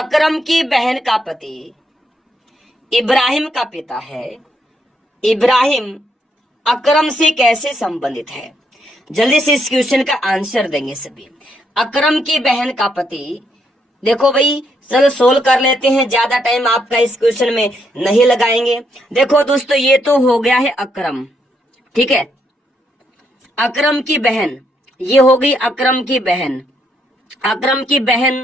अकरम की बहन का पति इब्राहिम का पिता है। इब्राहिम अकरम से कैसे संबंधित है? जल्दी से इस क्वेश्चन का आंसर देंगे सभी। अकरम की बहन का पति, देखो भाई चलो सोल्व कर लेते हैं, ज्यादा टाइम आपका इस क्वेश्चन में नहीं लगाएंगे। देखो दोस्तों, ये तो हो गया है अकरम, ठीक है। अकरम की बहन, ये हो गई अकरम की बहन। अकरम की बहन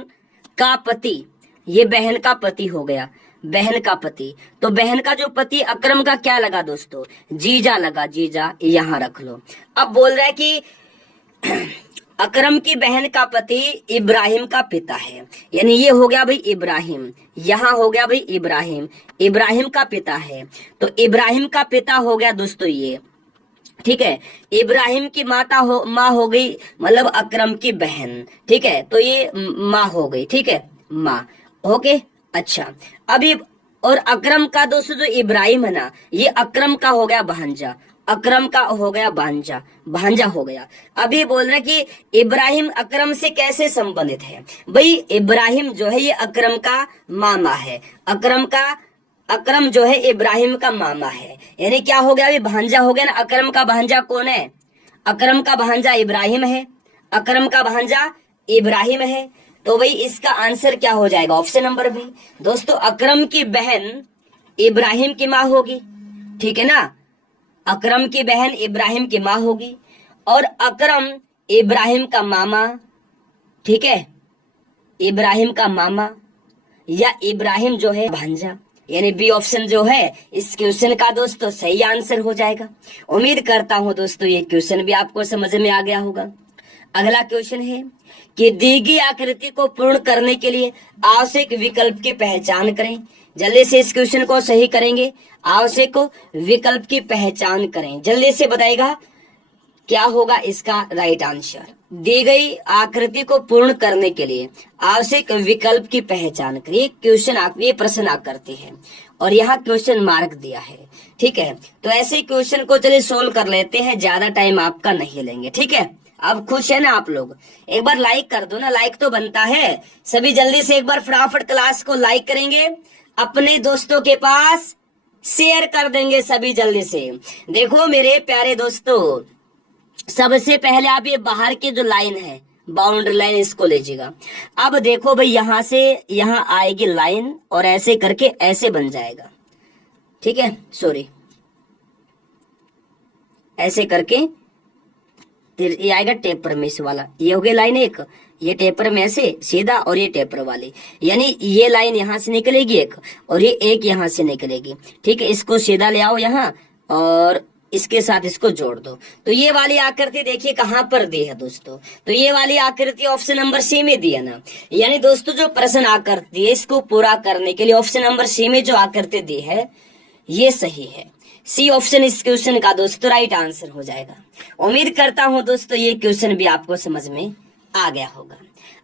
का पति, ये बहन का पति हो गया, बहन का पति। तो बहन का जो पति अकरम का क्या लगा दोस्तों? जीजा लगा, जीजा यहां रख लो। अब बोल रहा है कि अकरम की बहन का पति इब्राहिम का पिता है, यानी ये हो गया भाई इब्राहिम, यहां हो गया भाई इब्राहिम, इब्राहिम का पिता है। तो इब्राहिम का पिता हो गया दोस्तों ये, ठीक है। इब्राहिम की माँ हो गई, मतलब अकरम की बहन, ठीक है। तो ये माँ हो गई, ठीक है, माँ, ओके। अच्छा, अभी और अकरम का दोस्तों जो इब्राहिम है ना, ये अकरम का हो गया भांजा, अकरम का हो गया भांजा, भांजा हो गया। अभी बोल रहे कि इब्राहिम अकरम से कैसे संबंधित है? भाई इब्राहिम जो है ये अकरम का मामा है, अकरम जो है इब्राहिम का मामा है, यानी क्या हो गया? अभी भांजा हो गया ना। अकरम का भांजा कौन है? अकरम का भांजा इब्राहिम है, अकरम का भांजा इब्राहिम है। तो भाई इसका आंसर क्या हो जाएगा? Option number B. दोस्तों अकरम की बहन इब्राहिम की माँ होगी, ठीक है ना। अकरम की बहन इब्राहिम की माँ होगी और अकरम इब्राहिम का मामा, ठीक है, इब्राहिम का मामा या इब्राहिम जो है भांजा, यानी बी ऑप्शन जो है इस क्वेश्चन का दोस्तों सही आंसर हो जाएगा। उम्मीद करता हूं दोस्तों ये क्वेश्चन भी आपको समझ में आ गया होगा। अगला क्वेश्चन है कि दी गई आकृति को पूर्ण करने के लिए आवश्यक विकल्प की पहचान करें। जल्दी से इस क्वेश्चन को सही करेंगे, आवश्यक विकल्प की पहचान करें। जल्दी से बताइएगा क्या होगा इसका राइट आंसर। दी गई आकृति को पूर्ण करने के लिए आवश्यक विकल्प की पहचान करिए। क्वेश्चन आप ये प्रश्न आप करते हैं और यहाँ क्वेश्चन मार्क दिया है, ठीक है। तो ऐसे क्वेश्चन को चलिए सोल्व कर लेते हैं, ज्यादा टाइम आपका नहीं लेंगे, ठीक है। अब खुश है ना आप लोग? एक बार लाइक कर दो ना, लाइक तो बनता है। सभी जल्दी से एक बार फटाफट क्लास को लाइक करेंगे, अपने दोस्तों के पास शेयर कर देंगे सभी जल्दी से। देखो मेरे प्यारे दोस्तों, सबसे पहले आप ये बाहर की जो लाइन है बाउंड्री लाइन, इसको लीजिएगा। अब देखो भाई यहां से यहां आएगी लाइन और ऐसे करके ऐसे बन जाएगा, ठीक है, सॉरी, ऐसे करके फिर ये आएगा टेपर में इस वाला, ये हो गया लाइन एक, ये टेपर में ऐसे सीधा और ये टेपर वाली, यानी ये लाइन यहां से निकलेगी एक और ये एक यहां से निकलेगी, ठीक है। इसको सीधा ले आओ यहाँ और इसके साथ इसको जोड़ दो। तो ये वाली आकृति देखिए कहां पर दी है दोस्तों, तो ये वाली आकृति ऑप्शन नंबर सी में दी है ना। यानी दोस्तों जो प्रश्न आकृति है इसको पूरा करने के लिए ऑप्शन नंबर सी में जो आकृति दी है ये सही है। सी ऑप्शन इस क्वेश्चन का दोस्तों राइट आंसर हो जाएगा। उम्मीद करता हूं दोस्तों ये क्वेश्चन भी आपको समझ में आ गया होगा।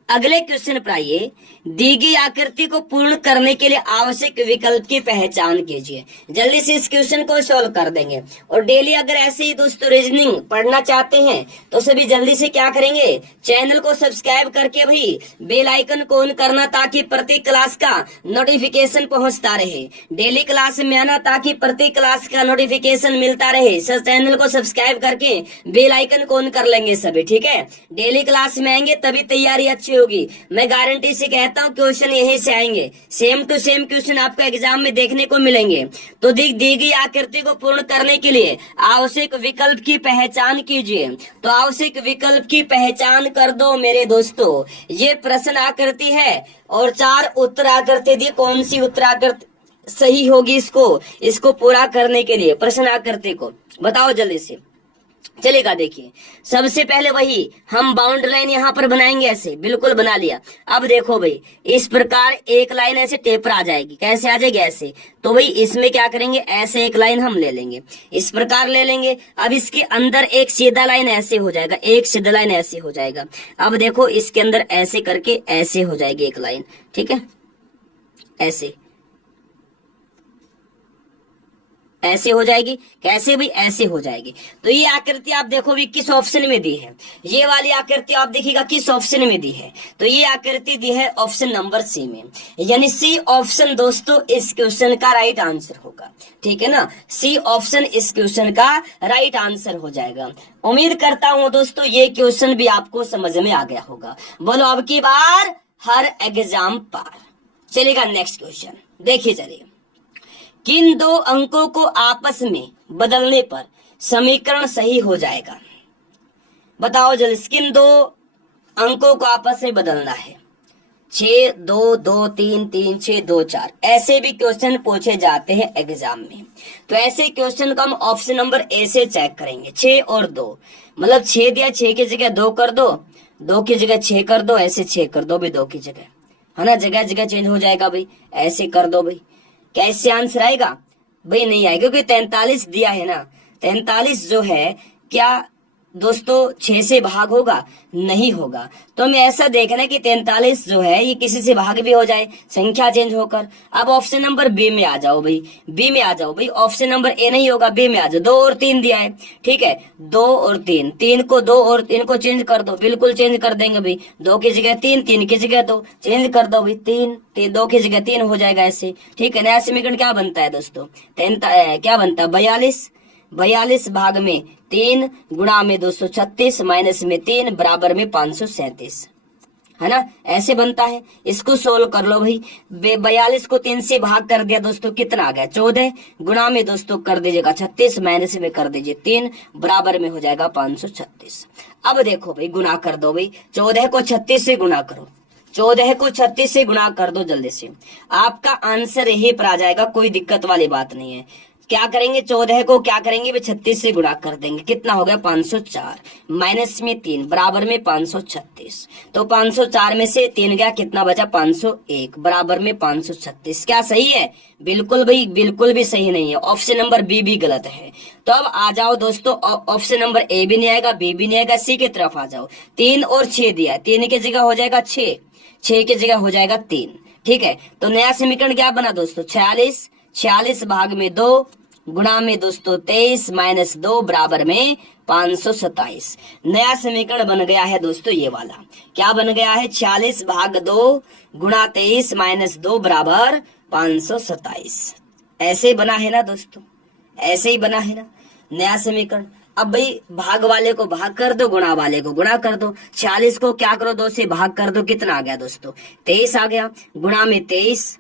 अगले क्वेश्चन पर आइए। दी गई आकृति को पूर्ण करने के लिए आवश्यक विकल्प की पहचान कीजिए। जल्दी से इस क्वेश्चन को सॉल्व कर देंगे और डेली अगर ऐसे ही दोस्तों रीजनिंग पढ़ना चाहते हैं तो सभी जल्दी से क्या करेंगे, चैनल को सब्सक्राइब करके भाई बेल आइकन को ऑन करना ताकि प्रति क्लास का नोटिफिकेशन पहुंचता रहे। डेली क्लास में आना ताकि प्रति क्लास का नोटिफिकेशन मिलता रहे। चैनल को सब्सक्राइब करके बेल आइकन को ऑन कर लेंगे सभी, ठीक है। डेली क्लास में आएंगे तभी तैयारी अच्छी होगी। मैं गारंटी से कहता हूं क्वेश्चन यहीं से आएंगे, सेम टू सेम क्वेश्चन आपको एग्जाम में देखने को मिलेंगे। तो दी गई आकृति को पूर्ण करने के लिए आवश्यक विकल्प की पहचान कीजिए। तो आवश्यक विकल्प की पहचान कर दो मेरे दोस्तों। ये प्रश्न आकृति है और 4 उत्तर आकृति दी, कौन सी उत्तर आकृति सही होगी इसको पूरा करने के लिए प्रश्न आकृति को बताओ जल्दी से। चलेगा, देखिए सबसे पहले वही हम बाउंड्री लाइन यहाँ पर बनाएंगे, ऐसे बिल्कुल बना लिया। अब देखो भाई इस प्रकार एक लाइन ऐसे टेपर आ जाएगी, कैसे आ जाएगी ऐसे। तो भाई इसमें क्या करेंगे, ऐसे एक लाइन हम ले लेंगे, इस प्रकार ले लेंगे। अब इसके अंदर एक सीधा लाइन ऐसे हो जाएगा, एक सीधा लाइन ऐसे हो जाएगा। अब देखो इसके अंदर ऐसे करके ऐसे हो जाएगी एक लाइन, ठीक है, ऐसे ऐसे हो जाएगी, कैसे भाई, ऐसे हो जाएगी। तो ये आकृति आप देखो भी किस ऑप्शन में दी है, ये वाली आकृति आप देखिएगा किस ऑप्शन में दी है, तो ये आकृति दी है ऑप्शन नंबर सी में, यानी सी ऑप्शन दोस्तों इस क्वेश्चन का राइट आंसर होगा। ठीक है ना, सी ऑप्शन इस क्वेश्चन का राइट आंसर हो जाएगा। उम्मीद करता हूं दोस्तों ये क्वेश्चन भी आपको समझ में आ गया होगा। बोलो अब की बार हर एग्जाम पार। चलेगा नेक्स्ट क्वेश्चन, देखिए चलिए, किन दो अंकों को आपस में बदलने पर समीकरण सही हो जाएगा? बताओ जल्दी, किन दो अंकों को आपस में बदलना है? 6 2 2 3 3 6 2 4, ऐसे भी क्वेश्चन पूछे जाते हैं एग्जाम में। तो ऐसे क्वेश्चन को हम ऑप्शन नंबर ए से चेक करेंगे। 6 और 2, मतलब 6 दिया, 6 की जगह 2 कर दो, 2 की जगह 6 कर दो, ऐसे 6 कर दो भाई 2 की जगह, है ना, जगह जगह चेंज हो जाएगा भाई, ऐसे कर दो भाई। क्या इससे आंसर आएगा? भाई नहीं आएगा, क्योंकि 43 दिया है ना, 43 जो है क्या दोस्तों 6 से भाग होगा? नहीं होगा। तो हमें ऐसा देखना है कि 43 जो है ये किसी से भाग भी हो जाए, संख्या चेंज होकर। अब ऑप्शन नंबर बी में आ जाओ भाई, बी में आ जाओ भाई, ऑप्शन नंबर ए नहीं होगा, बी में आ जाओ। 2 और 3 दिया है, ठीक है, 2 और 3, 3 को 2 और 3 को चेंज कर दो, बिल्कुल चेंज कर देंगे भाई, 2 की जगह 3, 3 की जगह 2, चेंज कर दो भाई, 2 की जगह 3 हो जाएगा ऐसे। ठीक है, नया समीकरण क्या बनता है दोस्तों? क्या बनता है? 42 भाग में 3 गुणा में 236 माइनस में 3 बराबर में 537, है ना, ऐसे बनता है। इसको सोल्व कर लो भाई। 42 को 3 से भाग कर दिया दोस्तों, कितना आ गया? 14 गुणा में दोस्तों कर दीजिएगा 36 माइनस में कर दीजिए 3 बराबर में हो जाएगा 536। अब देखो भाई गुणा कर दो भाई, 14 को 36 से गुणा करो, 14 को 36 से गुणा कर दो जल्दी से, आपका आंसर यही पर आ जाएगा, कोई दिक्कत वाली बात नहीं है। क्या करेंगे? 14 को क्या करेंगे? 36 से गुणा कर देंगे, कितना हो गया? 504 माइनस में 3 बराबर में 536। तो 504 में से 3 गया, कितना बचा? 501 बराबर में 536। क्या सही है? बिल्कुल भाई, बिल्कुल भी सही नहीं है, ऑप्शन नंबर बी भी गलत है। तो अब आ जाओ दोस्तों, ऑप्शन नंबर ए भी नहीं आएगा, बी भी नहीं आएगा, सी की तरफ आ जाओ। 3 और 6 दिया है, 3 की जगह हो जाएगा 6, 6 की जगह हो जाएगा 3। ठीक है, तो नया समीकरण क्या बना दोस्तों? 46 भाग में 2 गुणा में दोस्तों 23 माइनस 2 बराबर में 527। नया समीकरण बन गया है दोस्तों ये वाला। क्या बन गया है? 46 भाग 2 गुणा 23 माइनस 2 बराबर 527। ऐसे बना है ना दोस्तों, ऐसे ही बना है ना नया समीकरण। अब भाई भाग वाले को भाग कर दो, गुणा वाले को गुणा कर दो। 46 को क्या करो? 2 से भाग कर दो, कितना आ गया दोस्तों? 23 आ गया। गुणा में 23,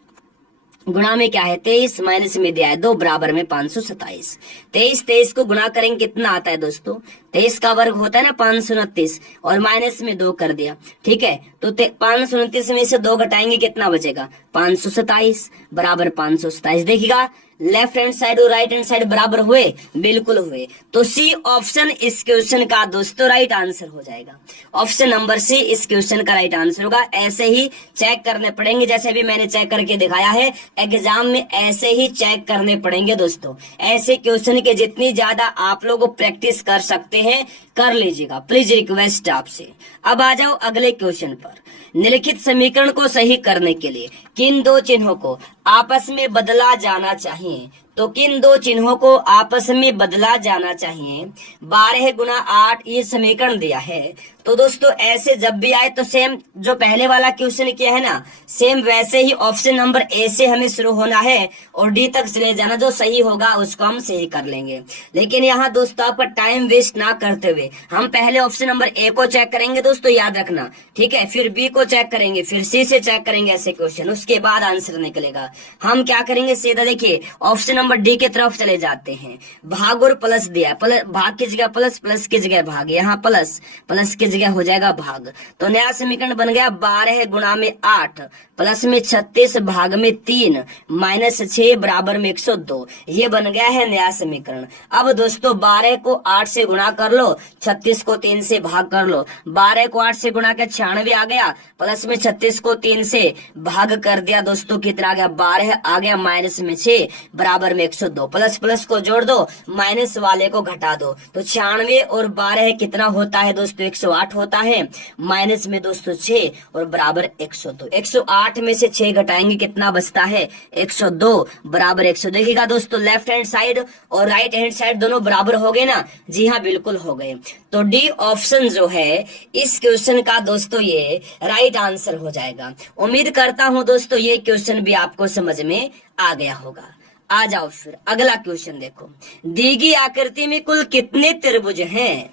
गुणा में क्या है? 23 माइनस में दिया है 2 बराबर में 527। 23 को गुणा करेंगे, कितना आता है दोस्तों? 23 का वर्ग होता है ना 529, और माइनस में 2 कर दिया। ठीक है, तो 529 में से 2 घटाएंगे, कितना बचेगा? 527 बराबर 527। देखिएगा लेफ्ट हैंड साइड और राइट हैंड साइड बराबर हुए? बिल्कुल हुए। तो सी ऑप्शन इस क्वेश्चन का दोस्तों राइट आंसर हो जाएगा। ऑप्शन नंबर सी इस क्वेश्चन का राइट आंसर होगा। ऐसे ही चेक करने पड़ेंगे, जैसे भी मैंने चेक करके दिखाया है एग्जाम में, ऐसे ही चेक करने पड़ेंगे दोस्तों। ऐसे क्वेश्चन के जितनी ज्यादा आप लोग प्रैक्टिस कर सकते हैं कर लीजिएगा, प्लीज रिक्वेस्ट आपसे। अब आ जाओ अगले क्वेश्चन पर। निम्नलिखित समीकरण को सही करने के लिए किन दो चिन्हों को आपस में बदला जाना चाहिए? तो किन दो चिन्हों को आपस में बदला जाना चाहिए? 12 गुणा 8 ये समीकरण दिया है। तो दोस्तों ऐसे जब भी आए तो सेम जो पहले वाला क्वेश्चन किया है ना, सेम वैसे ही ऑप्शन नंबर ए से हमें शुरू होना है और डी तक चले जाना, जो सही होगा उसको हम सही कर लेंगे। लेकिन यहाँ दोस्तों आपका टाइम वेस्ट ना करते हुए हम पहले ऑप्शन नंबर ए को चेक करेंगे दोस्तों, याद रखना, ठीक है, फिर बी को चेक करेंगे, फिर सी से चेक करेंगे ऐसे क्वेश्चन, उसके बाद आंसर निकलेगा। हम क्या करेंगे? सीधा देखिए ऑप्शन नंबर डी के तरफ चले जाते हैं। भाग और प्लस दिया, भाग की जगह प्लस, प्लस की जगह भाग, यहाँ प्लस, प्लस की जगह हो जाएगा भाग। तो नया समीकरण बन गया 12 गुणा में 8 प्लस में 36 भाग में 3 माइनस 6 बराबर में 102। ये बन गया है नया समीकरण। अब दोस्तों 12 को 8 से गुणा कर लो, 36 को 3 से भाग कर लो। 12 को 8 से गुणा कर 96 आ गया, प्लस में 36 को 3 से भाग कर दिया दोस्तों, कितना आ गया? 12 आ गया माइनस में 6 बराबर में 102। प्लस प्लस को जोड़ दो, माइनस वाले को घटा दो, तो 96 और 12 कितना होता है दोस्तों, 108 होता है। माइनस में दोस्तों 6 और बराबर 102। 108 में से 6 घटाएंगे कितना बचता है, 102 बराबर 100। देखिएगा दोस्तों, लेफ्ट हैंड साइड और राइट हैंड साइड दोनों बराबर हो गए ना, जी हाँ बिल्कुल हो गए। तो डी ऑप्शन जो है इस क्वेश्चन का दोस्तों ये राइट आंसर हो जाएगा। उम्मीद करता हूं दोस्तों ये क्वेश्चन भी आपको समझ में आ गया होगा। आ जाओ फिर अगला क्वेश्चन देखो, दी गई आकृति में कुल कितने त्रिभुज हैं।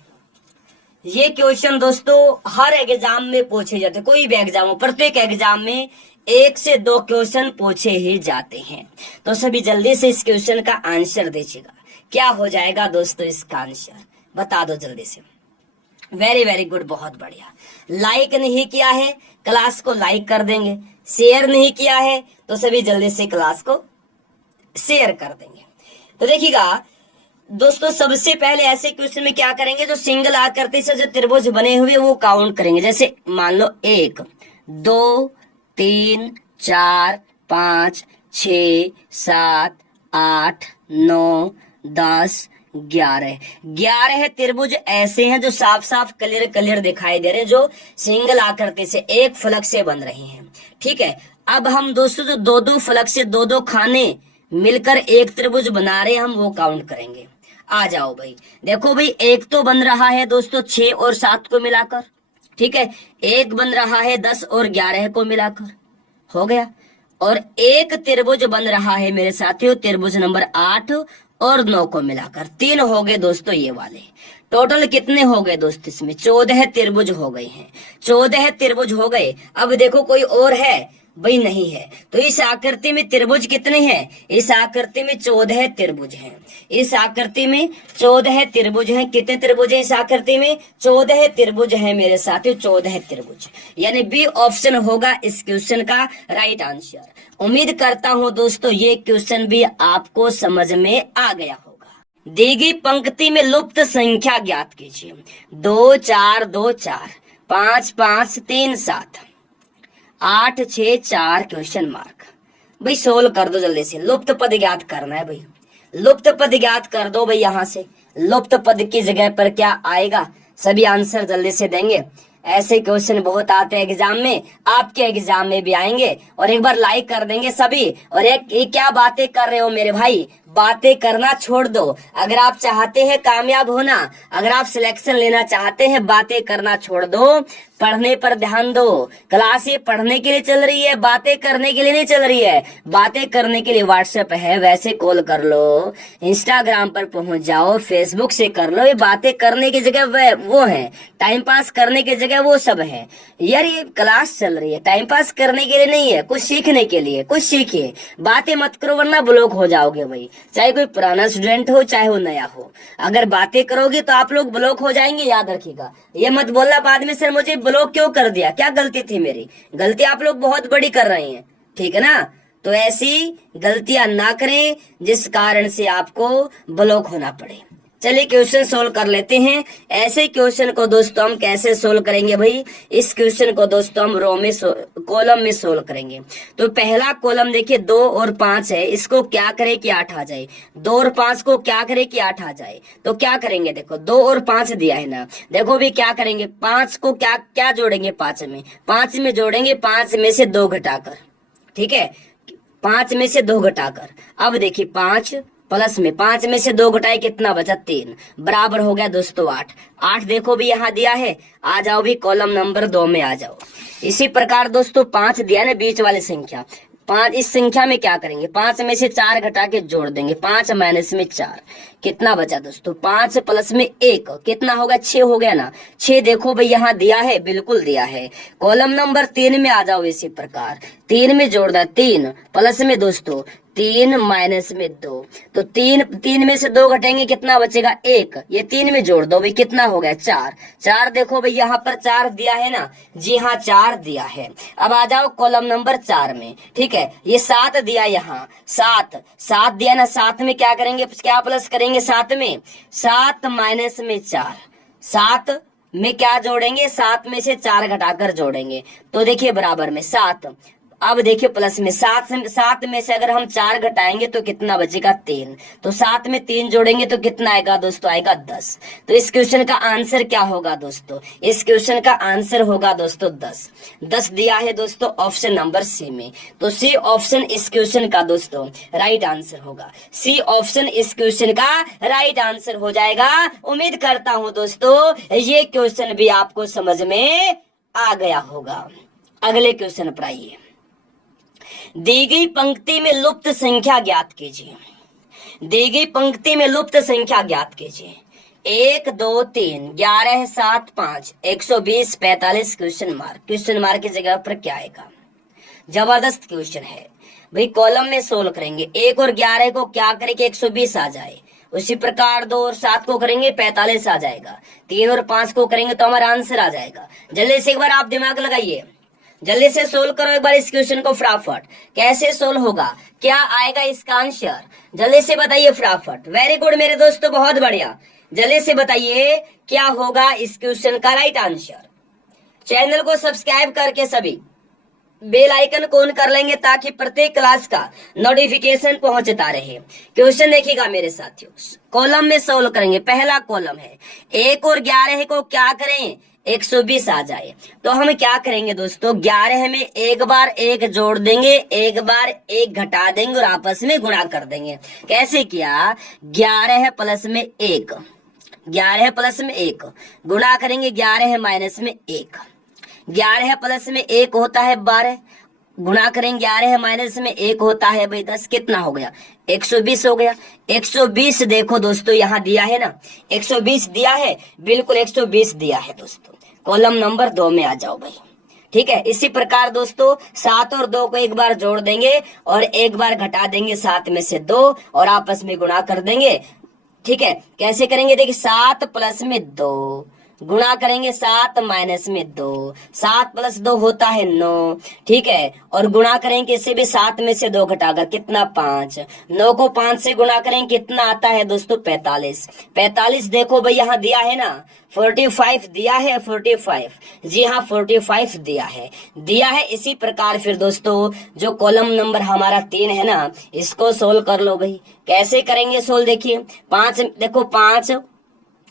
ये क्वेश्चन दोस्तों हर एग्जाम में पूछे जाते, कोई भी एग्जाम हो, प्रत्येक एग्जाम में 1 से 2 क्वेश्चन पूछे ही जाते हैं। तो सभी जल्दी से इस क्वेश्चन का आंसर दीजिएगा। क्या हो जाएगा दोस्तों इसका आंसर, बता दो जल्दी से। वेरी वेरी गुड, बहुत बढ़िया। लाइक नहीं किया है, क्लास को लाइक कर देंगे। शेयर नहीं किया है तो सभी जल्दी से क्लास को शेयर कर देंगे। तो देखिएगा दोस्तों, सबसे पहले ऐसे क्वेश्चन में क्या करेंगे, जो सिंगल आकृति से जो त्रिभुज बने हुए वो काउंट करेंगे। जैसे मान लो 1 2 3 4 5 6 7 8 9 10 11 त्रिभुज ऐसे हैं जो साफ साफ क्लियर दिखाई दे रहे हैं, जो सिंगल आकृति से एक फलक से बन रहे हैं। ठीक है, अब हम दोस्तों जो 2-2 फलक से 2-2 खाने मिलकर एक त्रिभुज बना रहे हैं, हम वो काउंट करेंगे। आ जाओ भाई, देखो भाई, एक तो बन रहा है दोस्तों 6 और 7 को मिलाकर। ठीक है, एक बन रहा है 10 और 11 को मिलाकर, हो गया। और एक त्रिभुज बन रहा है मेरे साथियों, त्रिभुज नंबर 8 और 9 को मिलाकर। 3 हो गए दोस्तों ये वाले। टोटल कितने हो गए दोस्तों, इसमें 14 त्रिभुज हो गए हैं। 14 त्रिभुज हो गए। अब देखो कोई और है भाई, नहीं है। तो इस आकृति में त्रिभुज कितने हैं, इस आकृति में 14 त्रिभुज हैं। इस आकृति में 14 त्रिभुज हैं। कितने त्रिभुज हैं इस आकृति में, 14 त्रिभुज हैं मेरे साथियों, 14 त्रिभुज। यानी बी ऑप्शन होगा इस क्वेश्चन का राइट आंसर। उम्मीद करता हूं दोस्तों ये क्वेश्चन भी आपको समझ में आ गया होगा। दी गई पंक्ति में लुप्त संख्या ज्ञात कीजिए। 2 4 2 4 5 5 3 7 8 6 4 क्वेश्चन मार्क। भाई सोल्व कर दो जल्दी से, लुप्त पद ज्ञात करना है भाई। लुप्त पद ज्ञात कर दो भाई। यहां से लुप्त पद की जगह पर क्या आएगा, सभी आंसर जल्दी से देंगे। ऐसे क्वेश्चन बहुत आते हैं एग्जाम में, आपके एग्जाम में भी आएंगे। और एक बार लाइक कर देंगे सभी। और एक क्या बातें कर रहे हो मेरे भाई, बातें करना छोड़ दो। अगर आप चाहते हैं कामयाब होना, अगर आप सिलेक्शन लेना चाहते हैं, बातें करना छोड़ दो, पढ़ने पर ध्यान दो। क्लास ये पढ़ने के लिए चल रही है, बातें करने के लिए नहीं चल रही है। बातें करने के लिए व्हाट्सएप है, वैसे कॉल कर लो, इंस्टाग्राम पर पहुंच जाओ, फेसबुक से कर लो। ये बातें करने की जगह वो है, टाइम पास करने की जगह वो सब है। यार ये क्लास चल रही है, टाइम पास करने के लिए नहीं है, कुछ सीखने के लिए। कुछ सीखिए, बातें मत करो वरना ब्लॉक हो जाओगे भाई। चाहे कोई पुराना स्टूडेंट हो चाहे वो नया हो, अगर बातें करोगे तो आप लोग ब्लॉक हो जाएंगे, याद रखिएगा। ये मत बोलना बाद में सर मुझे ब्लॉक क्यों कर दिया, क्या गलती थी मेरी। गलती आप लोग बहुत बड़ी कर रहे हैं, ठीक है ना। तो ऐसी गलतियां ना करें जिस कारण से आपको ब्लॉक होना पड़े। चलिए क्वेश्चन सोल्व कर लेते हैं। ऐसे क्वेश्चन को दोस्तों हम कैसे सोल्व करेंगे भाई, इस क्वेश्चन को दोस्तों हम रो में कॉलम में सोल्व करेंगे। तो पहला कॉलम देखिए 2 और 5 है, इसको क्या करे कि 8 आ जाए। 2 और 5 को क्या करे कि 8 आ जाए। तो क्या करेंगे, देखो 2 और 5 दिया है ना, देखो भी क्या करेंगे, 5 को क्या क्या जोड़ेंगे, 5 में 5 में जोड़ेंगे, 5 में से 2 घटाकर। ठीक है, 5 में से 2 घटाकर। अब देखिए 5 प्लस में 5 में से 2 घटाए कितना बचा, 3 बराबर हो गया दोस्तों 8। 8 देखो भी यहाँ दिया है, आ जाओ भी कॉलम नंबर 2 में आ जाओ। इसी प्रकार दोस्तों 5 दिया ना बीच वाली संख्या, 5 इस संख्या में क्या करेंगे, 5 में से 4 घटा के जोड़ देंगे। 5 माइनस में 4 कितना बचा दोस्तों, 5 प्लस में 1 कितना होगा, 6 हो गया ना। 6 देखो भाई यहाँ दिया है, बिल्कुल दिया है। कॉलम नंबर 3 में आ जाओ। इसी प्रकार 3 में जोड़ दो, 3 प्लस में दोस्तों 3 माइनस में 2, तो 3 में से 2 घटेंगे कितना बचेगा, 1। ये 3 में जोड़ दो भाई, कितना हो गया 4। 4 देखो भाई यहाँ पर 4 दिया है ना, जी हाँ 4 दिया है। अब आ जाओ कॉलम नंबर 4 में। ठीक है, ये 7 दिया यहाँ, 7 दिया ना, 7 में क्या करेंगे, क्या प्लस करेंगे 7 में, 7 माइनस में 4। 7 में क्या जोड़ेंगे, 7 में से 4 घटाकर जोड़ेंगे। तो देखिए बराबर में 7 अब देखिए प्लस में सात में से अगर हम 4 घटाएंगे तो कितना बचेगा 3। तो 7 में 3 जोड़ेंगे तो कितना आएगा दोस्तों, आएगा 10। तो इस क्वेश्चन का आंसर क्या होगा दोस्तों, इस क्वेश्चन का आंसर होगा दोस्तों 10। 10 दिया है दोस्तों ऑप्शन नंबर सी में। तो सी ऑप्शन इस क्वेश्चन का दोस्तों राइट आंसर होगा। सी ऑप्शन इस क्वेश्चन का राइट आंसर हो जाएगा। उम्मीद करता हूं दोस्तों ये क्वेश्चन भी आपको समझ में आ गया होगा। अगले क्वेश्चन पर आइए। दी गई पंक्ति में लुप्त संख्या ज्ञात कीजिए। दी गई पंक्ति में लुप्त संख्या ज्ञात कीजिए। 1 2 3 11 7 5 120 45 क्वेश्चन मार्क। क्वेश्चन मार्क की जगह पर क्या आएगा? जबरदस्त क्वेश्चन है भाई, कॉलम में सोल्व करेंगे। 1 और 11 को क्या करेंगे 120 आ जाए, उसी प्रकार 2 और 7 को करेंगे 45 आ जाएगा, 3 और 5 को करेंगे तो हमारा आंसर आ जाएगा। जल्दी से एक बार आप दिमाग लगाइए, जल्दी से सोल्व करो एक बार इस क्वेश्चन को फटाफट। कैसे सोल्व होगा, क्या आएगा इसका आंसर, जल्दी से बताइए फटाफट। वेरी गुड मेरे दोस्तों, बहुत बढ़िया। जल्दी से बताइए क्या होगा इस क्वेश्चन का राइट आंसर। चैनल को सब्सक्राइब करके सभी बेल आइकन को ऑन कर लेंगे ताकि प्रत्येक क्लास का नोटिफिकेशन पहुंचता रहे। क्वेश्चन देखिएगा मेरे साथियों, कॉलम में सोल्व करेंगे। पहला कॉलम है 1 और 11 को क्या करें 120 आ जाए, तो हम क्या करेंगे दोस्तों 11 में एक बार 1 जोड़ देंगे, एक बार 1 घटा देंगे और आपस में गुणा कर देंगे। कैसे किया, 11 प्लस में 1, 11 प्लस में 1 गुणा करेंगे 11 माइनस में 1, 11 प्लस में 1 होता है 12, गुणा करेंगे 11 माइनस में 1 होता है भाई 10, कितना हो गया 120 हो गया। 120 देखो दोस्तों यहाँ दिया है ना, 120 दिया है, बिल्कुल 120 दिया है दोस्तों। कॉलम नंबर 2 में आ जाओ भाई, ठीक है। इसी प्रकार दोस्तों 7 और 2 को एक बार जोड़ देंगे और एक बार घटा देंगे 7 में से 2 और आपस में गुणा कर देंगे, ठीक है। कैसे करेंगे देखिए 7 प्लस में 2 गुणा करेंगे 7 माइनस में 2, 7 प्लस 2 होता है 9, ठीक है। और गुणा करेंगे इससे भी 7 में से 2 घटाकर कितना 5, 9 को 5 से गुणा करेंगे कितना आता है दोस्तों 45। 45 देखो भाई यहाँ दिया है ना 45 दिया है, 45 जी हाँ 45 दिया है। इसी प्रकार फिर दोस्तों जो कॉलम नंबर हमारा 3 है ना, इसको सोल्व कर लो भाई। कैसे करेंगे सोल्व देखिए, 5 देखो 5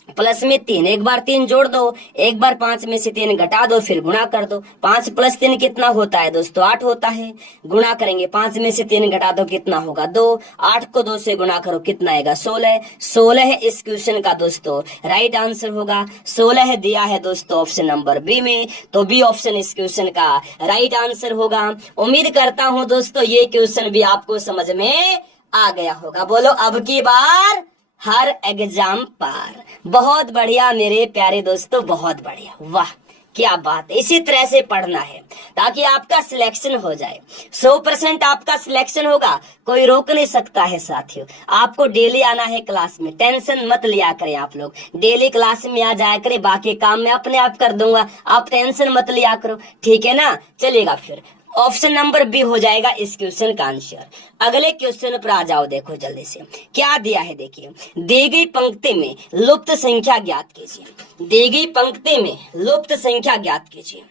प्लस में 3, एक बार 3 जोड़ दो, एक बार 5 में से 3 घटा दो, फिर गुणा कर दो। 5 प्लस 3 कितना होता है दोस्तों 8 होता है। गुणा करेंगे 5 में से 3 घटा दो कितना होगा 2, 8 को 2 से गुणा करो कितना आएगा 16। 16 है इस क्वेश्चन का दोस्तों राइट आंसर होगा। 16 दिया है दोस्तों ऑप्शन नंबर बी में, तो बी ऑप्शन इस क्वेश्चन का राइट आंसर होगा। उम्मीद करता हूं दोस्तों ये क्वेश्चन भी आपको समझ में आ गया होगा। बोलो अब की बार हर एग्जाम पार। बहुत बढ़िया मेरे प्यारे दोस्तों, बहुत बढ़िया, वाह क्या बात। इसी तरह से पढ़ना है ताकि आपका सिलेक्शन हो जाए। 100% आपका सिलेक्शन होगा, कोई रोक नहीं सकता है साथियों। आपको डेली आना है क्लास में, टेंशन मत लिया करें आप लोग। डेली क्लास में आ जाया करें, बाकी काम मैं अपने आप कर दूंगा, आप टेंशन मत लिया करो, ठीक है ना। चलेगा फिर ऑप्शन नंबर बी हो जाएगा इस क्वेश्चन का आंसर। अगले क्वेश्चन पर आ जाओ, देखो जल्दी से क्या दिया है देखिए। दी गई पंक्ति में लुप्त संख्या ज्ञात कीजिए। दी गई पंक्ति में लुप्त संख्या ज्ञात कीजिए।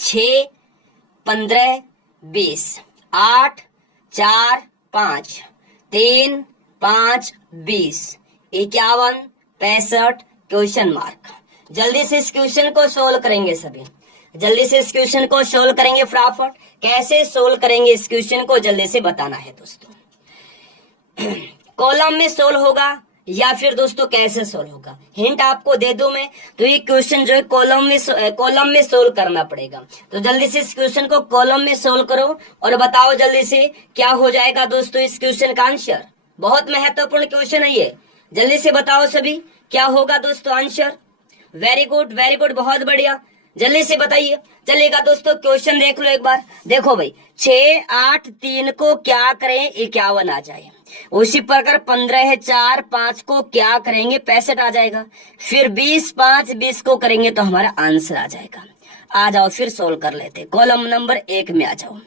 6 15 20 8 4 5 3 5 20 51 65 क्वेश्चन मार्क। जल्दी से इस क्वेश्चन को सोल्व करेंगे सभी, जल्दी से इस क्वेश्चन को सोल्व करेंगे फटाफट। कैसे सोल्व करेंगे इस क्वेश्चन को जल्दी से बताना है दोस्तों। कॉलम में सोल्व होगा या फिर दोस्तों कैसे सोल्व होगा, हिंट आपको दे दूं मैं, तो ये क्वेश्चन जो है कॉलम में सोल्व करना पड़ेगा। तो जल्दी से इस क्वेश्चन को कॉलम में सोल्व करो और बताओ जल्दी से क्या हो जाएगा दोस्तों इस क्वेश्चन का आंसर। बहुत महत्वपूर्ण क्वेश्चन है ये, जल्दी से बताओ सभी क्या होगा दोस्तों आंसर। वेरी गुड, बहुत बढ़िया, जल्दी से बताइए। चलेगा दोस्तों क्वेश्चन देख लो एक बार। देखो भाई 6 8 3 को क्या करें 51 आ जाए, उसी प्रकार 15 4 5 को क्या करेंगे 65 आ जाएगा, फिर 20 5 20 को करेंगे तो हमारा आंसर आ जाएगा। आ जाओ फिर सोल्व कर लेते, कॉलम नंबर 1 में आ जाओ।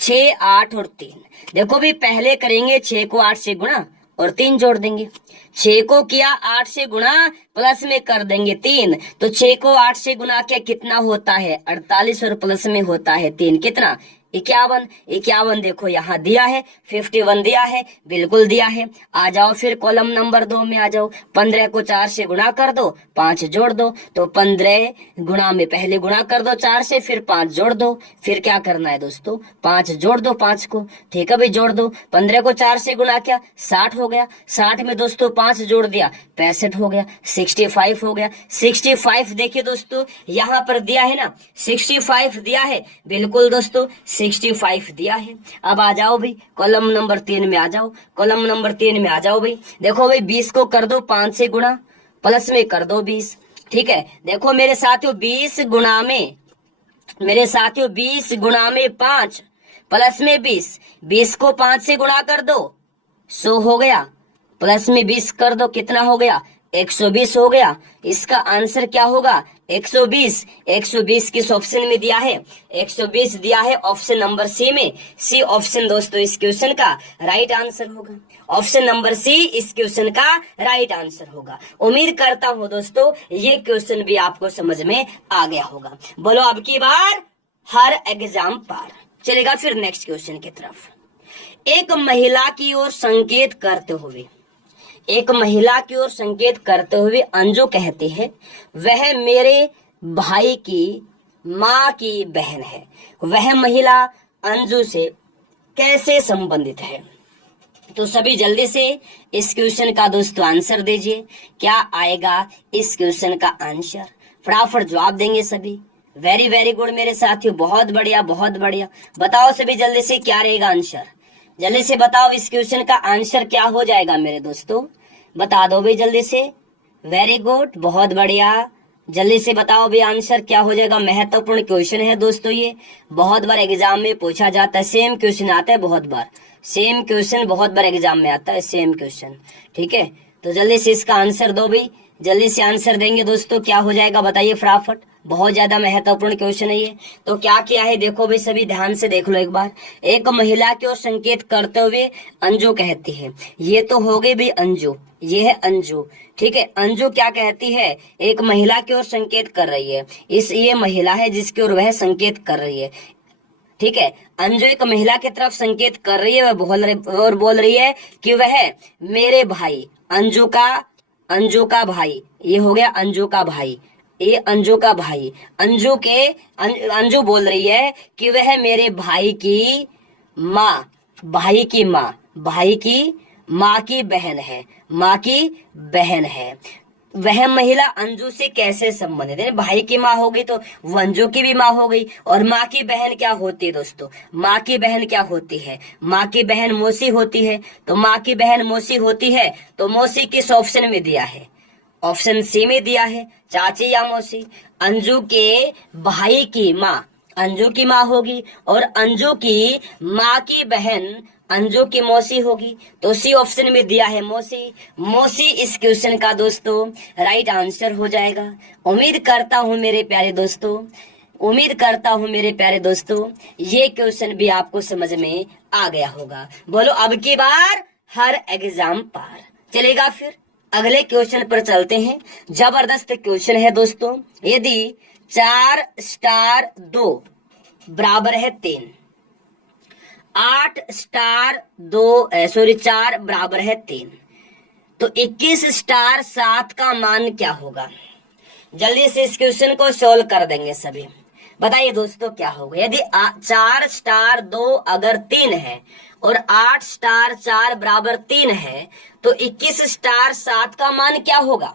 6 8 और 3 देखो भी पहले करेंगे 6 को 8 से गुणा और 3 जोड़ देंगे। 6 को किया 8 से गुणा, प्लस में कर देंगे 3, तो 6 को 8 से गुणा किया कितना होता है 48 और प्लस में होता है 3 कितना 51, 51 देखो यहाँ दिया है, 51 दिया है, बिल्कुल दिया है। आ जाओ फिर कॉलम नंबर 2 में आ जाओ। 15 को 4 से गुणा कर दो, 5 जोड़ दो, तो 15 गुणा में पहले गुणा कर दो 4 से, फिर 5 जोड़ दो, फिर क्या करना है दोस्तों, 5 जोड़ दो 5 को, ठीक है भाई जोड़ दो। 15 को 4 से गुणा किया 60 हो गया, 60 में दोस्तों 5 जोड़ दिया 65 हो गया, 65 हो गया। 65 देखिए दोस्तों यहाँ पर दिया है ना, 65 दिया है, बिल्कुल दोस्तों 65 दिया है। अब आ जाओ भाई कॉलम नंबर 3 में आ जाओ, कॉलम नंबर 3 में आ जाओ भाई। देखो भाई 20 को कर दो 5 से गुणा, प्लस में कर दो 20, ठीक है। देखो मेरे साथियों 20 गुणा में, मेरे साथियों 20 गुणा में 5 प्लस में 20, 20 को 5 से गुणा कर दो 100 हो गया, प्लस में 20 कर दो कितना हो गया, 120 हो गया। इसका आंसर क्या होगा, 120। 120 किस ऑप्शन में दिया है, 120 दिया है ऑप्शन नंबर सी में। सी ऑप्शन दोस्तों इस क्वेश्चन का राइट आंसर होगा, ऑप्शन नंबर सी इस क्वेश्चन का राइट आंसर होगा। उम्मीद करता हूं दोस्तों ये क्वेश्चन भी आपको समझ में आ गया होगा। बोलो अब की बार हर एग्जाम पार। चलेगा फिर नेक्स्ट क्वेश्चन की तरफ। एक महिला की ओर संकेत करते हुए, एक महिला की ओर संकेत करते हुए अंजू कहती है वह मेरे भाई की माँ की बहन है। वह महिला अंजू से कैसे संबंधित है? तो सभी जल्दी से इस क्वेश्चन का दोस्तों आंसर दीजिए। क्या आएगा इस क्वेश्चन का आंसर? फटाफट जवाब देंगे सभी। वेरी वेरी गुड मेरे साथियों, बहुत बढ़िया बहुत बढ़िया। बताओ सभी जल्दी से क्या रहेगा आंसर, जल्दी से बताओ इस क्वेश्चन का आंसर क्या हो जाएगा मेरे दोस्तों, बता दो भाई जल्दी से। वेरी गुड बहुत बढ़िया, जल्दी से बताओ भाई आंसर क्या हो जाएगा। महत्वपूर्ण क्वेश्चन है दोस्तों, ये बहुत बार एग्जाम में पूछा जाता है, सेम क्वेश्चन आता है बहुत बार, सेम क्वेश्चन बहुत बार एग्जाम में आता है, सेम क्वेश्चन, ठीक है। तो जल्दी से इसका आंसर दो भाई, जल्दी से आंसर देंगे दोस्तों, क्या हो जाएगा बताइए फटाफट। बहुत ज्यादा महत्वपूर्ण क्वेश्चन है ये। तो क्या किया है देखो भाई सभी ध्यान से देख लो एक बार। एक महिला की ओर संकेत करते हुए अंजू कहती है, ये तो हो गई भाई अंजू, ये है अंजू, ठीक है। अंजू क्या कहती है, एक महिला की ओर संकेत कर रही है, ये महिला है जिसकी ओर वह संकेत कर रही है, ठीक है। अंजू एक महिला की तरफ संकेत कर रही है, वह बोल रही है कि वह मेरे भाई, अंजू का भाई, ये हो गया अंजू का भाई, ये अंजू का भाई, अंजू बोल रही है कि वह मेरे भाई की माँ, भाई की माँ की बहन है, माँ की बहन है। वह महिला अंजू से कैसे संबंधित है? भाई की माँ होगी तो वो अंजू की भी माँ हो गई। और माँ की बहन क्या होती है दोस्तों, माँ की बहन क्या होती है, माँ की बहन मौसी होती है। तो माँ की बहन मौसी होती है, तो मौसी किस ऑप्शन में दिया है, ऑप्शन सी में दिया है, चाची या मौसी। अंजू के भाई की माँ अंजू की माँ होगी, और अंजू की माँ की बहन अंजू की मौसी होगी, तो सी ऑप्शन में दिया है मौसी। मौसी इस क्वेश्चन का दोस्तों राइट आंसर हो जाएगा। उम्मीद करता हूं मेरे प्यारे दोस्तों, उम्मीद करता हूं मेरे प्यारे दोस्तों ये क्वेश्चन भी आपको समझ में आ गया होगा। बोलो अब की बार हर एग्जाम पार। चलेगा फिर अगले क्वेश्चन पर चलते हैं। जबरदस्त क्वेश्चन है दोस्तों। यदि 4 स्टार 2 बराबर है 3, 8 स्टार 4 बराबर है 3, तो 21 स्टार 7 का मान क्या होगा? जल्दी से इस क्वेश्चन को सोल्व कर देंगे सभी। बताइए दोस्तों क्या होगा। यदि 4 स्टार 2 अगर 3 है और 8 स्टार 4 बराबर 3 है, तो 21 स्टार 7 का मान क्या होगा?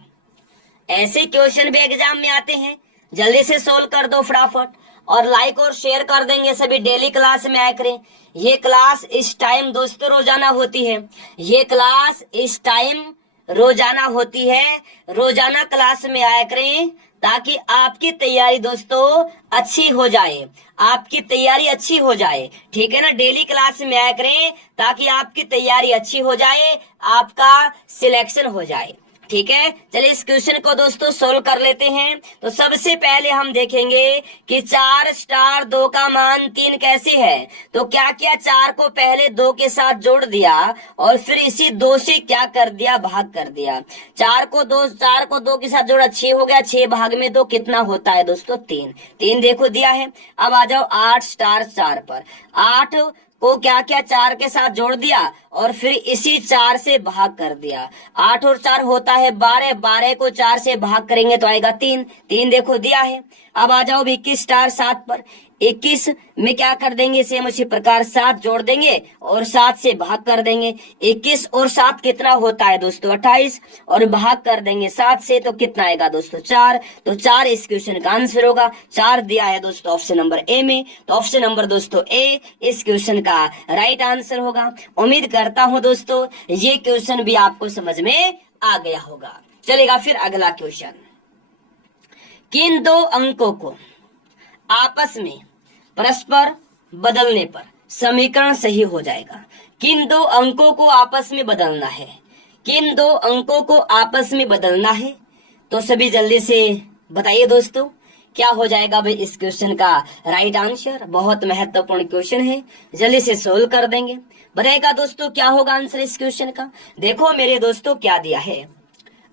ऐसे क्वेश्चन भी एग्जाम में आते हैं, जल्दी से सोल्व कर दो फटाफट। और लाइक और शेयर कर देंगे सभी। डेली क्लास में आया करें, ये क्लास इस टाइम दोस्तों रोजाना होती है, ये क्लास इस टाइम रोजाना होती है। रोजाना क्लास में आया करें ताकि आपकी तैयारी दोस्तों अच्छी हो जाए, आपकी तैयारी अच्छी हो जाए, ठीक है ना। डेली क्लास में आया करें ताकि आपकी तैयारी अच्छी हो जाए, आपका सिलेक्शन हो जाए, ठीक है, चलिए इस क्वेश्चन को दोस्तों सोल्व कर लेते हैं। तो सबसे पहले हम देखेंगे कि 4 स्टार 2 का मान 3 कैसे है। तो क्या किया, 4 को पहले 2 के साथ जोड़ दिया और फिर इसी 2 से क्या कर दिया, भाग कर दिया। 4 को 2 के साथ जोड़ा, 6 हो गया, 6 भाग में 2 कितना होता है दोस्तों, 3 देखो दिया है। अब आ जाओ 8 स्टार 4 पर। 8 को क्या किया, 4 के साथ जोड़ दिया और फिर इसी 4 से भाग कर दिया। 8 और 4 होता है 12, 12 को 4 से भाग करेंगे तो आएगा 3 देखो दिया है। अब आ जाओ 21 स्टार 7 पर। 21 में क्या कर देंगे, सेम उसी प्रकार 7 जोड़ देंगे और 7 से भाग कर देंगे। 21 और 7 कितना होता है दोस्तों, 28, और भाग कर देंगे 7 से तो कितना आएगा दोस्तों, 4। तो 4 इस क्वेश्चन का आंसर होगा। 4 दिया है दोस्तों ऑप्शन नंबर ए में, तो ऑप्शन नंबर दोस्तों ए इस क्वेश्चन का राइट आंसर होगा। उम्मीद करता हूं दोस्तों ये क्वेश्चन भी आपको समझ में आ गया होगा। चलेगा फिर अगला क्वेश्चन। किन 2 अंकों को आपस में परस्पर बदलने पर समीकरण सही हो जाएगा। किन 2 अंकों को आपस में बदलना है, किन 2 अंकों को आपस में बदलना है, तो सभी जल्दी से बताइए दोस्तों क्या हो जाएगा भाई इस क्वेश्चन का राइट आंसर। बहुत महत्वपूर्ण क्वेश्चन है, जल्दी से सोल्व कर देंगे। बताएगा दोस्तों क्या होगा आंसर इस क्वेश्चन का। देखो मेरे दोस्तों क्या दिया है,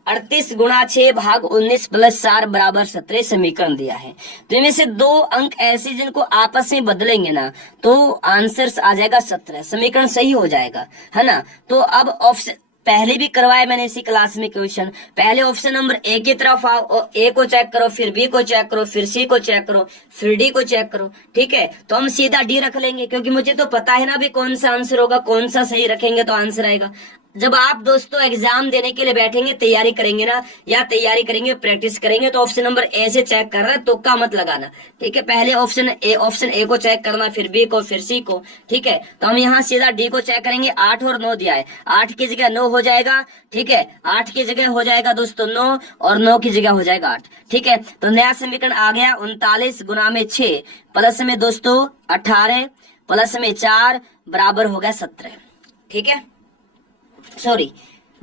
38 गुणा 6 भाग 19 प्लस 4 बराबर 17 समीकरण दिया है। तो इनमें से 2 अंक ऐसे जिनको आपस में बदलेंगे ना तो आंसर आ जाएगा 17, समीकरण सही हो जाएगा, है ना। तो अब ऑप्शन पहले भी करवाया मैंने इसी क्लास में क्वेश्चन। पहले ऑप्शन नंबर ए की तरफ आओ और ए को चेक करो, फिर बी को चेक करो, फिर सी को चेक करो, फिर डी को चेक करो। ठीक है, तो हम सीधा डी रख लेंगे क्योंकि मुझे तो पता है ना भी कौन सा आंसर होगा, कौन सा सही रखेंगे तो आंसर आएगा। जब आप दोस्तों एग्जाम देने के लिए बैठेंगे, तैयारी करेंगे ना, या तैयारी करेंगे प्रैक्टिस करेंगे, तो ऑप्शन नंबर ए से चेक कर रहा है, तुक्का मत लगाना। ठीक है, पहले ऑप्शन ए को चेक करना, फिर बी को, फिर सी को। ठीक है, तो हम यहाँ सीधा डी को चेक करेंगे। 8 और 9 दिया है, 8 की जगह 9 हो जाएगा। ठीक है, 8 की जगह हो जाएगा दोस्तों 9 और 9 की जगह हो जाएगा 8। ठीक है, तो नया समीकरण आ गया 39 गुना में 6 प्लस में दोस्तों 18 प्लस में 4 बराबर हो गया 17। ठीक है, सॉरी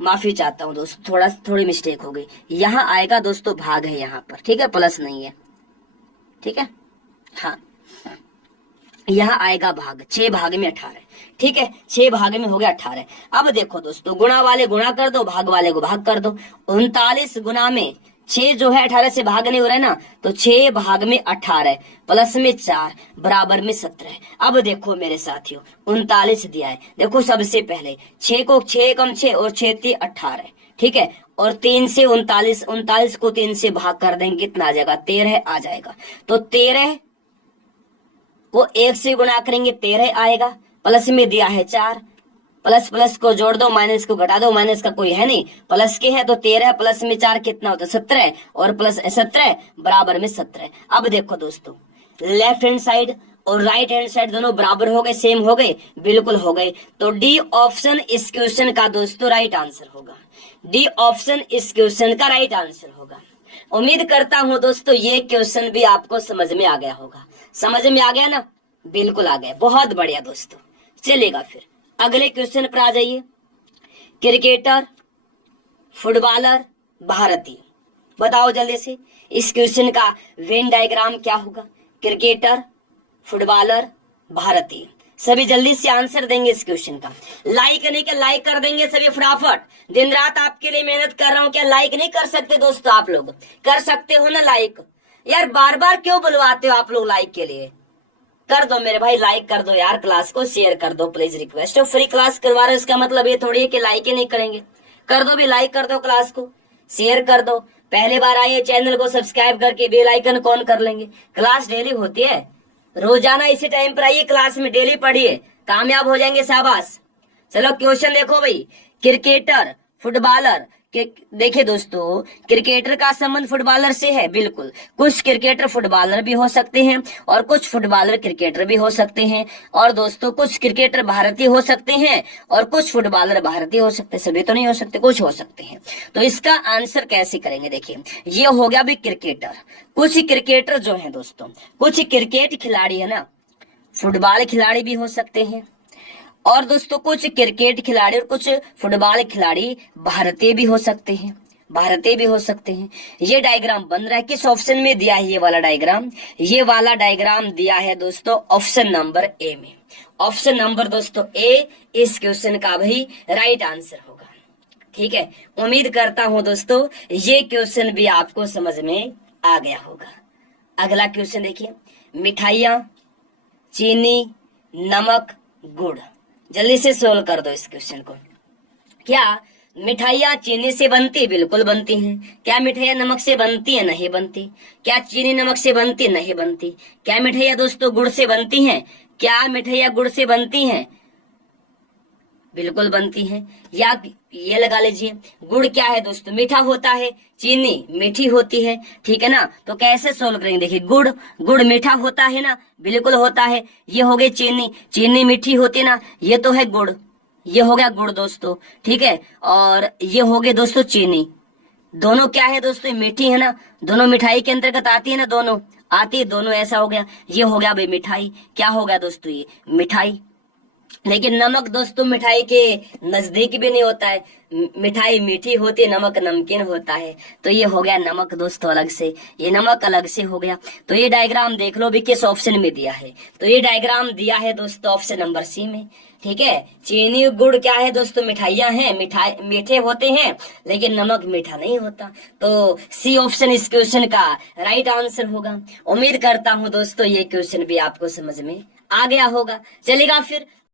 माफी चाहता हूँ दोस्तों, थोड़ी मिस्टेक हो गई। यहाँ आएगा दोस्तों भाग है यहाँ पर, ठीक है, प्लस नहीं है। ठीक है, हाँ यहाँ आएगा भाग, 6 भाग में 18। ठीक है, 6 भाग में हो गया 18। अब देखो दोस्तों, गुणा वाले गुणा कर दो, भाग वाले को भाग कर दो। 39 गुना में 6 जो है 18 से भाग नहीं हो रहा है ना, तो 6 भाग में 18 प्लस में 4 बराबर में 17। अब देखो मेरे साथियों 39 दिया है। देखो सबसे पहले 6 को 6 कम 6 और 6 3 18। ठीक है, और 3 से 39 को 3 से भाग कर देंगे, कितना आ जाएगा, 13 आ जाएगा। तो 13 को 1 से गुणा करेंगे 13 आएगा, प्लस में दिया है 4, प्लस प्लस को जोड़ दो, माइनस को घटा दो, माइनस का कोई है नहीं, प्लस के है तो 13 प्लस में 4 कितना होता है 17, और प्लस 17 बराबर में 17। अब देखो दोस्तों, लेफ्ट हैंड साइड और राइट हैंड साइड दोनों बराबर हो गए, सेम हो गए, बिल्कुल हो गए। तो डी ऑप्शन इस क्वेश्चन का दोस्तों राइट आंसर होगा। डी ऑप्शन इस क्वेश्चन का राइट आंसर होगा। उम्मीद करता हूं दोस्तों ये क्वेश्चन भी आपको समझ में आ गया होगा। समझ में आ गया ना, बिल्कुल आ गया, बहुत बढ़िया दोस्तों। चलेगा फिर अगले क्वेश्चन पर आ जाइए। क्रिकेटर, फुटबॉलर, भारतीय, बताओ जल्दी से इस क्वेश्चन का वेन डायग्राम क्या होगा। क्रिकेटर, फुटबॉलर, भारतीय, सभी जल्दी से आंसर देंगे इस क्वेश्चन का। लाइक नहीं के लाइक कर देंगे सभी फटाफट। दिन रात आपके लिए मेहनत कर रहा हूं, क्या लाइक नहीं कर सकते दोस्तों? आप लोग कर सकते हो ना लाइक। यार बार बार क्यों बुलवाते हो आप लोग लाइक के लिए? कर दो मेरे भाई, लाइक कर दो यार, क्लास को शेयर कर दो प्लीज, रिक्वेस्ट है। फ्री क्लास करवा रहे हो इसका मतलब ये थोड़ी है कि लाइक ही नहीं करेंगे। कर दो भी, लाइक कर दो, क्लास को शेयर कर दो। पहले बार आइए चैनल को सब्सक्राइब करके बेल आइकन कौन कर लेंगे। क्लास डेली होती है, रोजाना इसी टाइम पर आइए, क्लास में डेली पढ़िए, कामयाब हो जाएंगे, शाबाश। चलो क्वेश्चन देखो भाई, क्रिकेटर, फुटबॉलर। देखिए दोस्तों, क्रिकेटर का संबंध फुटबॉलर से है, बिल्कुल। कुछ क्रिकेटर फुटबॉलर भी हो सकते हैं और कुछ फुटबॉलर क्रिकेटर भी हो सकते हैं, और दोस्तों कुछ क्रिकेटर भारतीय हो सकते हैं और कुछ फुटबॉलर भारतीय हो सकते हैं, सभी तो नहीं हो सकते, कुछ हो सकते हैं। तो इसका आंसर कैसे करेंगे, देखिए ये हो गया भी क्रिकेटर। कुछ क्रिकेटर जो है दोस्तों, कुछ क्रिकेट खिलाड़ी है ना, फुटबॉल खिलाड़ी भी हो सकते हैं, और दोस्तों कुछ क्रिकेट खिलाड़ी और कुछ फुटबॉल खिलाड़ी भारतीय भी हो सकते हैं, भारतीय भी हो सकते हैं। ये डायग्राम बन रहा है, किस ऑप्शन में दिया है ये वाला डायग्राम? ये वाला डायग्राम दिया है दोस्तों ऑप्शन नंबर ए में। ऑप्शन नंबर दोस्तों ए इस क्वेश्चन का भी राइट आंसर होगा। ठीक है, उम्मीद करता हूं दोस्तों ये क्वेश्चन भी आपको समझ में आ गया होगा। अगला क्वेश्चन देखिए, मिठाइयाँ, चीनी, नमक, गुड़। जल्दी से सोल्व कर दो इस क्वेश्चन को। क्या मिठाइयाँ चीनी से बनती? बिल्कुल बनती हैं। क्या मिठाइयाँ नमक से बनती है? नहीं बनती। क्या चीनी नमक से बनती? नहीं बनती। क्या मिठाइयाँ दोस्तों गुड़ से बनती हैं? क्या मिठाइयाँ गुड़ से बनती हैं? बिल्कुल बनती हैं। या ये लगा लीजिए, गुड़ क्या है दोस्तों? मीठा होता है, चीनी मीठी होती है। ठीक है ना, तो कैसे सोल्व करेंगे? देखिए, गुड़ मीठा होता है ना? बिल्कुल होता है। ये हो गई चीनी, चीनी मीठी होती है ना? ये तो है गुड़, ये हो गया गुड़ दोस्तों। ठीक है, और ये हो गए दोस्तों चीनी। दोनों क्या है दोस्तों? मीठी है ना? दोनों मिठाई के अंतर्गत आती है ना? दोनों आती है, दोनों ऐसा हो गया। ये हो गया भाई मिठाई। क्या हो गया दोस्तों? ये मिठाई। लेकिन नमक दोस्तों मिठाई के नजदीक भी नहीं होता है। मिठाई मीठी होती है, नमक नमकीन होता है। तो ये हो गया नमक दोस्तों अलग से, ये नमक अलग से हो गया। तो ये डायग्राम देख लो भी किस ऑप्शन में दिया है। तो ये डायग्राम दिया है दोस्तों ऑप्शन नंबर सी में। ठीक है, चीनी गुड़ क्या है दोस्तों? मिठाइयाँ हैं, मिठाई मीठे होते हैं, लेकिन नमक मीठा नहीं होता। तो सी ऑप्शन इस क्वेश्चन का राइट आंसर होगा। उम्मीद करता हूँ दोस्तों ये क्वेश्चन भी आपको समझ में आ गया होगा। चलेगा फिर